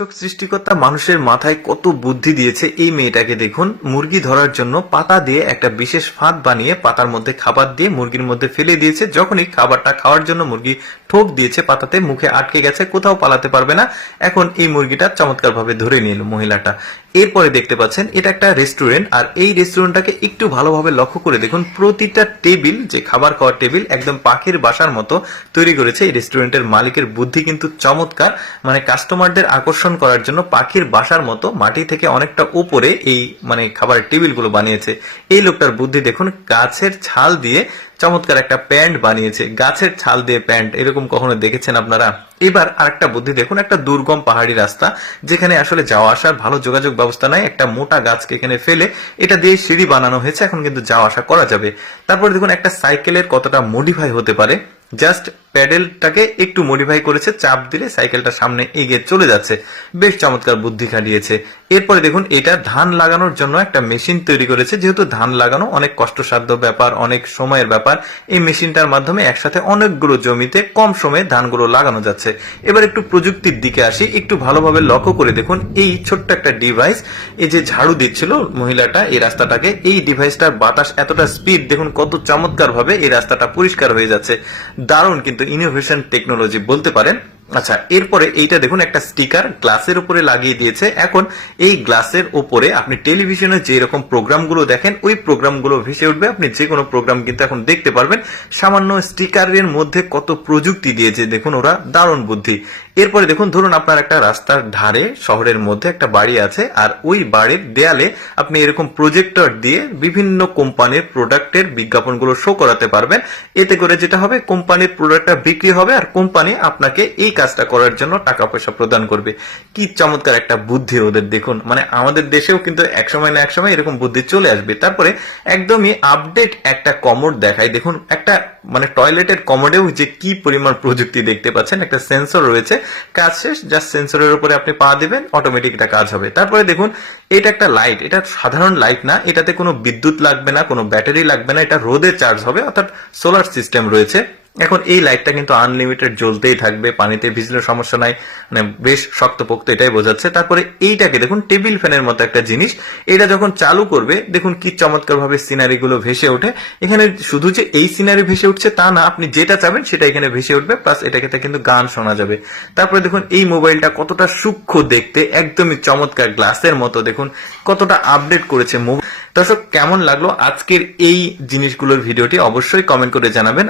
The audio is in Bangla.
দর্শক, সৃষ্টিকর্তা মানুষের মাথায় কত বুদ্ধি দিয়েছে এই মেয়েটাকে দেখুন। মুরগি ধরার জন্য পাতা দিয়ে একটা বিশেষ ফাঁদ বানিয়ে পাতার মধ্যে খাবার দিয়ে মুরগির মধ্যে ফেলে দিয়েছে। যখনই খাবারটা খাওয়ার জন্য মুরগি ঠোক দিয়েছে, পাতাতে মুখে আটকে গেছে, কোথাও পালাতে পারবে না। এখন এই মুরগিটা চমৎকারভাবে ধরে নিল মহিলাটা। এরপরে দেখতে পাচ্ছেন, এটা একটা রেস্টুরেন্ট আর এই রেস্টুরেন্টটাকে একটু ভালোভাবে লক্ষ্য করে দেখুন, প্রতিটা টেবিল যে খাবার খাওয়ার টেবিল একদম পাখির বাসার মতো তৈরি করেছে এই রেস্টুরেন্টের মালিকের বুদ্ধি কিন্তু চমৎকার। মানে কাস্টমারদের আকর্ষণ করার জন্য পাখির বাসার মতো মাটি থেকে অনেকটা উপরে এই মানে খাবারের টেবিলগুলো বানিয়েছে। এই লোকটার বুদ্ধি দেখুন, গাছের ছাল দিয়ে চমৎকার একটা প্যান্ট বানিয়েছে। গাছের ছাল দিয়ে প্যান্ট, এরকম কখনো দেখেছেন আপনারা? এবার আরেকটা বুদ্ধি দেখুন, একটা দুর্গম পাহাড়ি রাস্তা, যেখানে আসলে যাওয়া আসার ভালো যোগাযোগ ব্যবস্থা নাই, একটা মোটা গাছকে এখানে ফেলে এটা দিয়ে সিঁড়ি বানানো হয়েছে, এখন কিন্তু যাওয়া আসা করা যাবে। তারপর দেখুন, একটা সাইকেলের কতটা মডিফাই হতে পারে জাস্ট প্যাডেলটাকে একটু মডিফাই করেছে, চাপ দিলে সাইকেলটা সামনে এগিয়ে চলে যাচ্ছে। বেশ চমৎকার বুদ্ধি খাটিয়েছে। এরপরে দেখুন, এটা ধান লাগানোর জন্য একটা মেশিন তৈরি করেছে, যেহেতু ধান লাগানো অনেক কষ্টসাধ্য ব্যাপার, অনেক সময়ের ব্যাপার। এই মেশিনটার মাধ্যমে একসাথে অনেকগুলো জমিতে কম সময়ে ধানগুলো লাগানো যাচ্ছে। এবার একটু প্রযুক্তির দিকে আসি, একটু ভালোভাবে লক্ষ্য করে দেখুন, এই ছোট্ট একটা ডিভাইস এই যে ঝাড়ু দিচ্ছিল মহিলাটা, এই রাস্তাটাকে, এই ডিভাইসটার বাতাস এতটা স্পিড দেখুন কত চমৎকার ভাবে এই রাস্তাটা পরিষ্কার হয়ে যাচ্ছে। দারুণ কিন্তু ইনোভেশন টেকনোলজি বলতে পারেন। আচ্ছা এরপরে এইটা দেখুন, একটা স্টিকার গ্লাসের উপরে লাগিয়ে দিয়েছে। এখন এই গ্লাসের উপরে আপনি টেলিভিশনে যে রকম প্রোগ্রামগুলো দেখেন, ওই প্রোগ্রামগুলো ভেসে উঠবে। আপনি যে কোনো প্রোগ্রাম কিন্তু এখন দেখতে পারবেন। সামান্য স্টিকারের মধ্যে কত প্রযুক্তি দিয়েছে, দেখুন ওরা, দারুণ বুদ্ধি। এরপরে দেখুন, ধরুন আপনার একটা রাস্তার ধারে শহরের মধ্যে একটা বাড়ি আছে, আর ওই বাড়ির দেয়ালে আপনি এরকম প্রজেক্টর দিয়ে বিভিন্ন কোম্পানির প্রোডাক্টের বিজ্ঞাপনগুলো শো করাতে পারবেন। এতে করে যেটা হবে, কোম্পানির প্রোডাক্টটা বিক্রি হবে আর কোম্পানি আপনাকে এই কাজটা করার জন্য টাকা পয়সা প্রদান করবে। কি চমৎকার একটা বুদ্ধি ওদের, দেখুন। মানে আমাদের দেশেও কিন্তু এক সময় না এক সময় এরকম বুদ্ধি চলে আসবে। তারপরে একদমই আপডেট একটা কমোড দেখায়। দেখুন, একটা মানে টয়লেটের কমোডেও যে কি পরিমাণ প্রযুক্তি দেখতে পাচ্ছেন, একটা সেন্সর রয়েছে। কাজ শেষ জাস্ট সেন্সরের উপরে আপনি পা দেবেন অটোমেটিক এটা কাজ হবে। তারপরে দেখুন, এটা একটা লাইট এটা সাধারণ লাইট না, এটাতে কোনো বিদ্যুৎ লাগবে না, কোনো ব্যাটারি লাগবে না, এটা রোদে চার্জ হবে, অর্থাৎ সোলার সিস্টেম রয়েছে। এখন এই লাইটটা কিন্তু আনলিমিটেড জ্বলতেই থাকবে, পানিতে ভিজলে সমস্যা নাই মানে বেশ শক্তপোক্ত এটাই বোঝাচ্ছে। তারপরে এইটাকে দেখুন, টেবিল ফ্যানের মতো একটা জিনিস, এটা যখন চালু করবে, দেখুন কি চমৎকার ভাবে সিনারি গুলো ভেসে ওঠে। এখানে শুধু যে এই সিনারি ভেসে উঠছে তা না, আপনি যেটা চাবেন সেটা এখানে ভেসে উঠবে প্লাস এটাকে কিন্তু গান শোনা যাবে। তারপরে দেখুন, এই মোবাইলটা কতটা সূক্ষ্ম দেখতে, একদমই চমৎকার গ্লাসের মতো দেখুন, কতটা আপডেট করেছে মোবাইল দর্শক, কেমন লাগল আজকের এই জিনিসগুলোর ভিডিওটি অবশ্যই কমেন্ট করে জানাবেন।